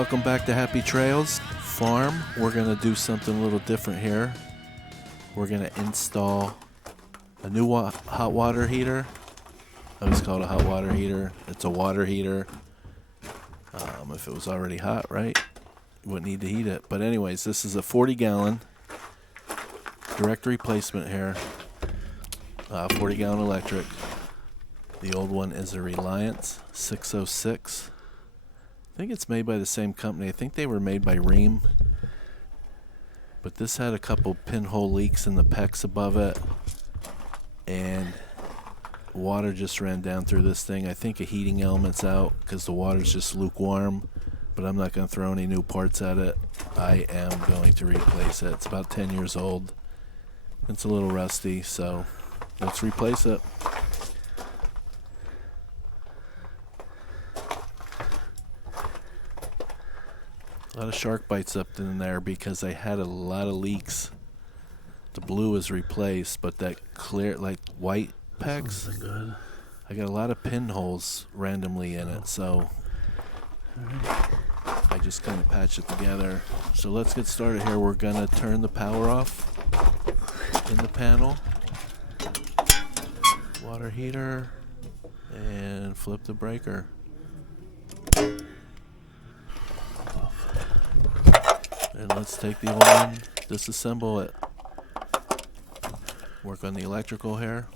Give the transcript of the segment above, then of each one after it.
welcome back to Happy Trails Farm. We're going to do something a little different here. We're going to install a new hot water heater. I always call it a hot water heater. It's a water heater. If it was already hot, right, you wouldn't need to heat it. But anyways, this is a 40-gallon direct replacement here. 40-gallon electric. The old one is a Reliance 606. I think it's made by the same company. I think they were made by Rheem. But this had a couple pinhole leaks in the PEX above it. And water just ran down through this thing. I think a heating element's out because the water's just lukewarm. But I'm not going to throw any new parts at it. I am going to replace it. It's about 10 years old. It's a little rusty, so let's replace it. A lot of shark bites up in there because I had a lot of leaks. The blue is replaced, but that clear, like white PEX, good. I got a lot of pinholes randomly in it, so I just kind of patch it together. So let's get started here. We're gonna turn the power off in the panel, water heater, and flip the breaker. And let's take the old one, disassemble it. Work on the electrical here.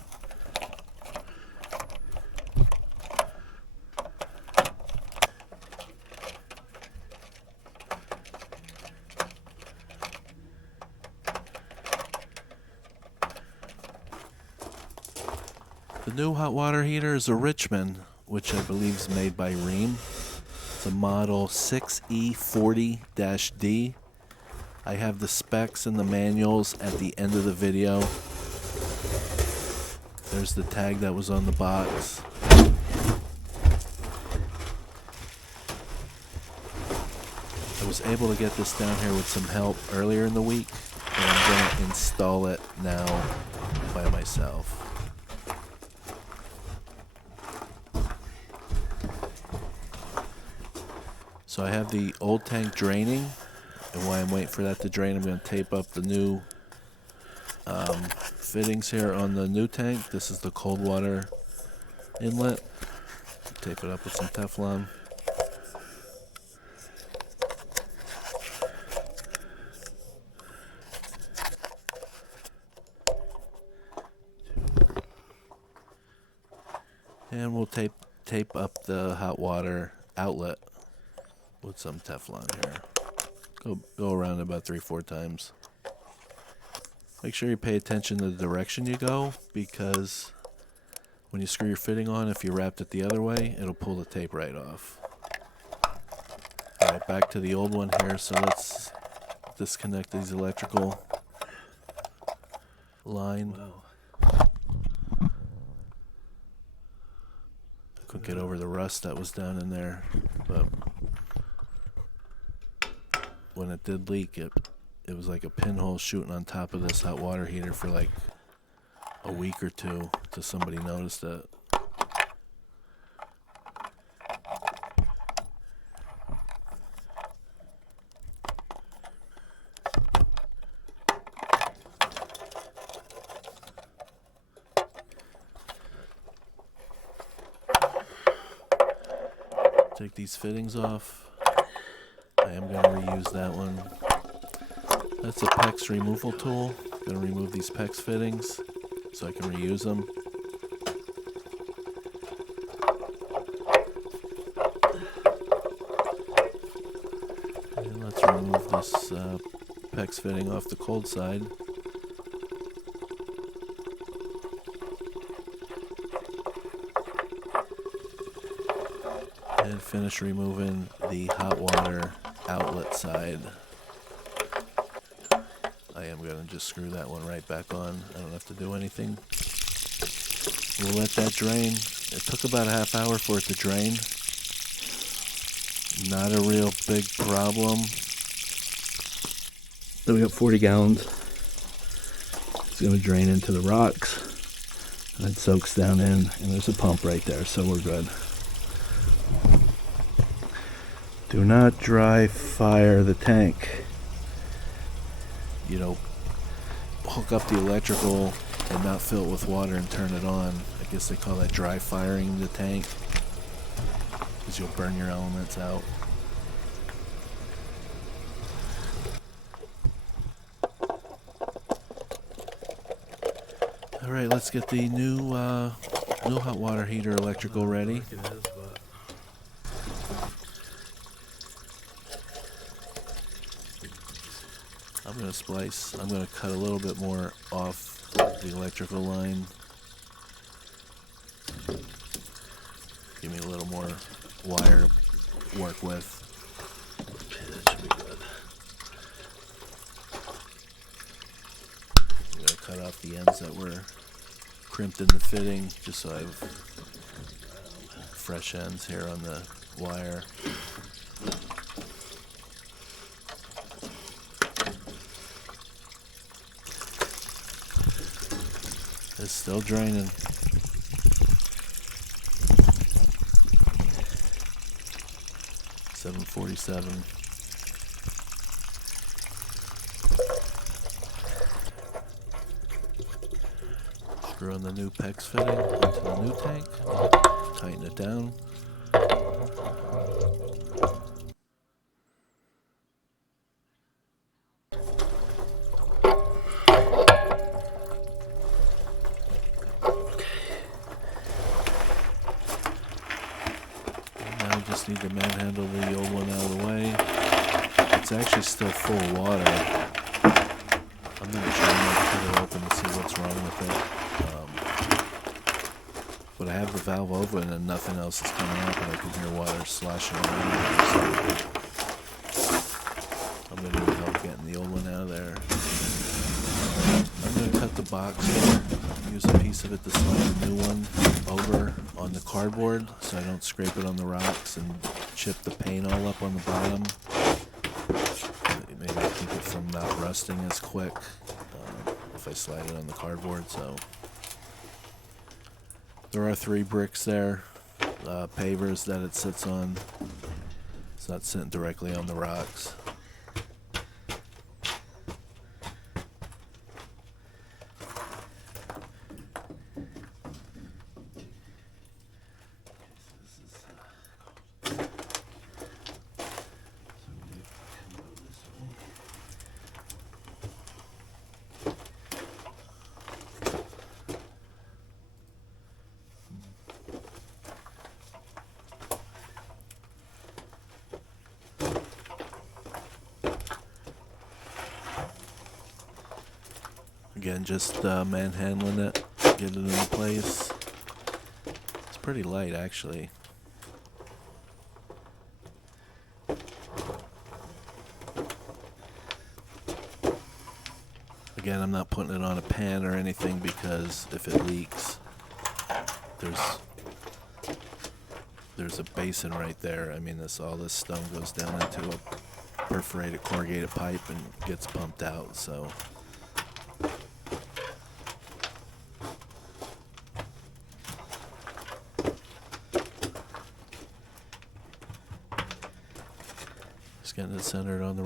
The new hot water heater is a Richmond, which I believe is made by Rheem. It's a model 6E40-D. I have the specs and the manuals at the end of the video. There's the tag that was on the box. I was able to get this down here with some help earlier in the week, and I'm going to install it now by myself. So I have the old tank draining, and while I'm waiting for that to drain, I'm going to tape up the new fittings here on the new tank. This is the cold water inlet. Tape it up with some Teflon. And we'll tape up the hot water outlet with some Teflon here. Go around about 3-4 times. Make sure you pay attention to the direction you go, because when you screw your fitting on, if you wrapped it the other way, it'll pull the tape right off. Alright, back to the old one here. So let's disconnect these electrical line. Couldn't get over the rust that was down in there, but when it did leak, it was like a pinhole shooting on top of this hot water heater for like a week or two till somebody noticed it. Take these fittings off. I am going to reuse that one. That's a PEX removal tool. I'm going to remove these PEX fittings so I can reuse them. And let's remove this PEX fitting off the cold side. And finish removing the hot water outlet side. I am going to just screw that one right back on. I don't have to do anything. We'll let that drain. It took about a half hour for it to drain. Not a real big problem. Then we got 40 gallons. It's going to drain into the rocks. And it soaks down in, and there's a pump right there, so we're good. Do not dry fire the tank. You know, hook up the electrical and not fill it with water and turn it on. I guess they call that dry firing the tank, because you'll burn your elements out. All right, let's get the new hot water heater electrical ready. I'm going to cut a little bit more off the electrical line. Give me a little more wire to work with. Okay, that should be good. I'm going to cut off the ends that were crimped in the fitting, just so I have fresh ends here on the wire. It's still draining. $747. Screw on the new PEX fitting onto the new tank. Tighten it down. Just need to manhandle the old one out of the way. It's actually still full of water. I'm going to try and cut it open and see what's wrong with it. But I have the valve open and nothing else is coming out, but I can hear water sloshing around. So I'm going to need help getting the old one out of there. I'm going to cut the box here. Use a piece of it to slide the new one over on the cardboard so I don't scrape it on the rocks and chip the paint all up on the bottom. Maybe keep it from not rusting as quick if I slide it on the cardboard. So there are 3 bricks there, pavers that it sits on. It's not sitting directly on the rocks. Again, just manhandling it, get it into place. It's pretty light, actually. Again, I'm not putting it on a pan or anything because if it leaks, there's a basin right there. I mean, all this stone goes down into a perforated corrugated pipe and gets pumped out, so. Just getting it centered on the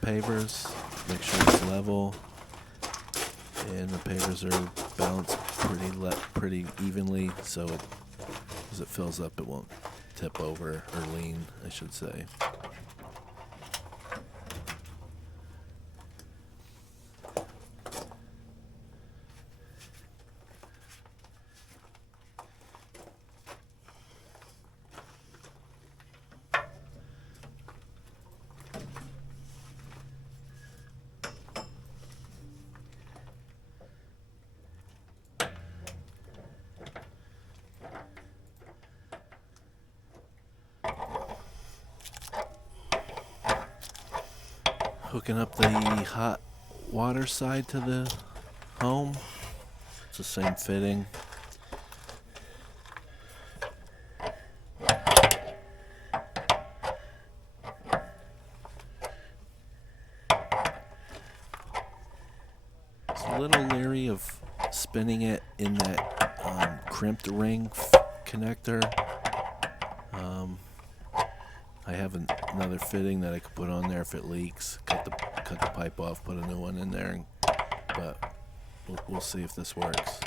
pavers. Make sure it's level, and the pavers are balanced pretty evenly, so as it fills up, it won't tip over or lean, I should say. Hooking up the hot water side to the home. It's the same fitting. It's a little leery of spinning it in that crimped ring connector. I have another fitting that I could put on there if it leaks. Cut the pipe off, put a new one in there, but we'll see if this works.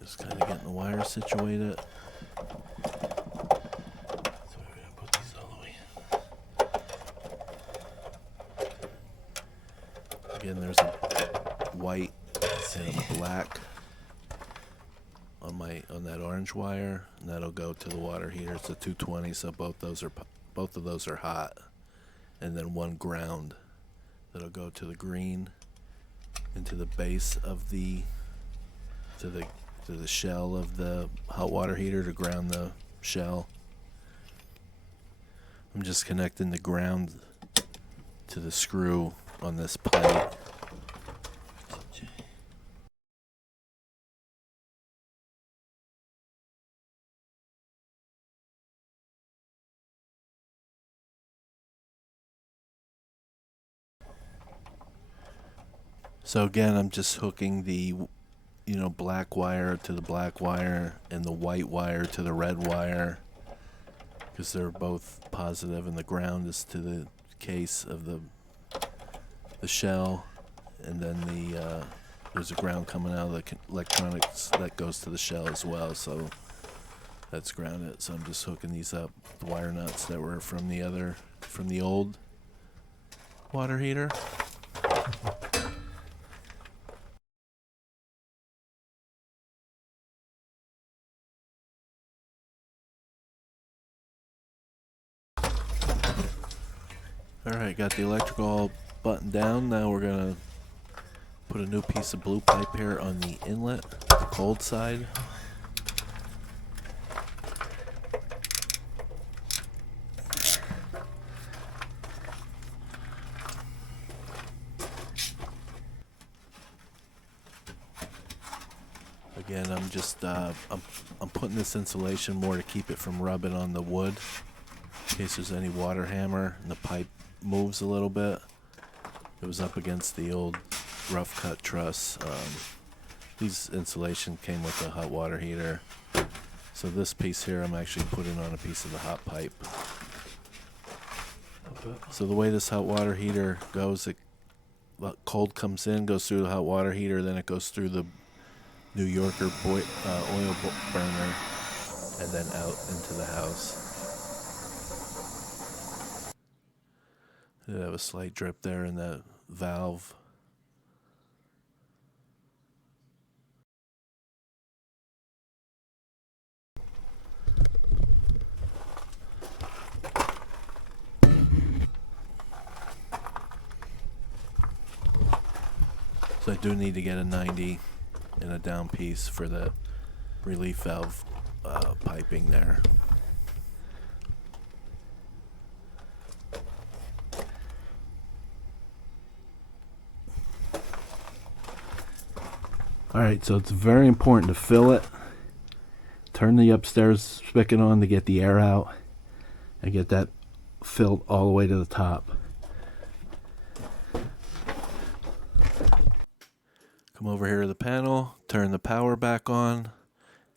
Just kind of getting the wire situated. So we're gonna put these all the way in. Again, there's a white and a black on that orange wire, and that'll go to the water heater. It's a 220, so both of those are hot, and then one ground that'll go to the green into the base of the to the shell of the hot water heater to ground the shell. I'm just connecting the ground to the screw on this plate. So again, I'm just hooking the black wire to the black wire and the white wire to the red wire, because they're both positive, and the ground is to the case of the shell, and then there's a ground coming out of the electronics that goes to the shell as well, so that's grounded. So I'm just hooking these up, the wire nuts that were from the old water heater. Alright, got the electrical all buttoned down. Now we're going to put a new piece of blue pipe here on the inlet, the cold side. Again, I'm just I'm putting this insulation more to keep it from rubbing on the wood, in case there's any water hammer and the pipe moves a little bit. It was up against the old rough cut truss. These insulation came with a hot water heater, so this piece here I'm actually putting on a piece of the hot pipe. So the way this hot water heater goes, cold comes in, goes through the hot water heater, then it goes through the New Yorker oil burner, and then out into the house. I have a slight drip there in that valve. So I do need to get a 90 and a down piece for the relief valve piping there. Alright, so it's very important to fill it. Turn the upstairs spigot on to get the air out and get that filled all the way to the top. Come over here to the panel, turn the power back on,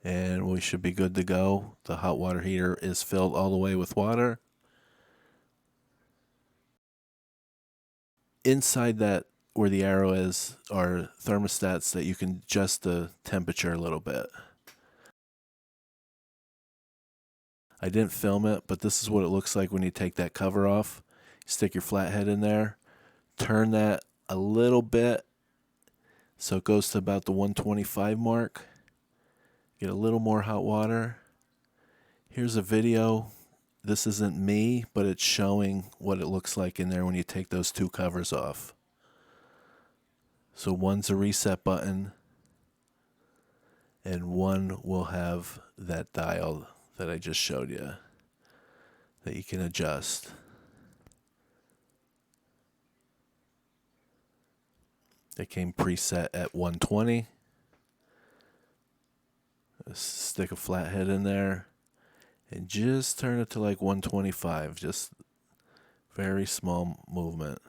and we should be good to go. The hot water heater is filled all the way with water. Inside that, where the arrow is, are thermostats that you can adjust the temperature a little bit. I didn't film it, but this is what it looks like when you take that cover off. You stick your flathead in there, turn that a little bit so it goes to about the 125 mark. Get a little more hot water. Here's a video. This isn't me, but it's showing what it looks like in there when you take those two covers off. So one's a reset button, and one will have that dial that I just showed you that you can adjust. They came preset at 120. Stick a flathead in there and just turn it to like 125. Just very small movement.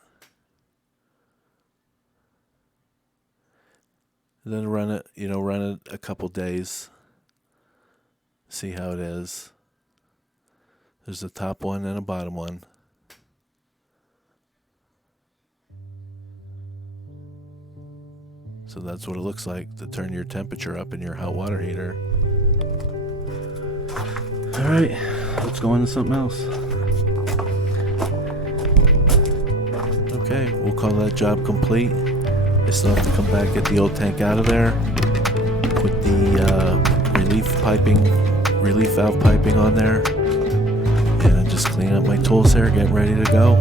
Then run it, run it a couple days. See how it is. There's a top one and a bottom one. So that's what it looks like to turn your temperature up in your hot water heater. All right, let's go on to something else. Okay, we'll call that job complete. I still have to come back, get the old tank out of there, put the relief valve piping on there, and just clean up my tools here, get ready to go.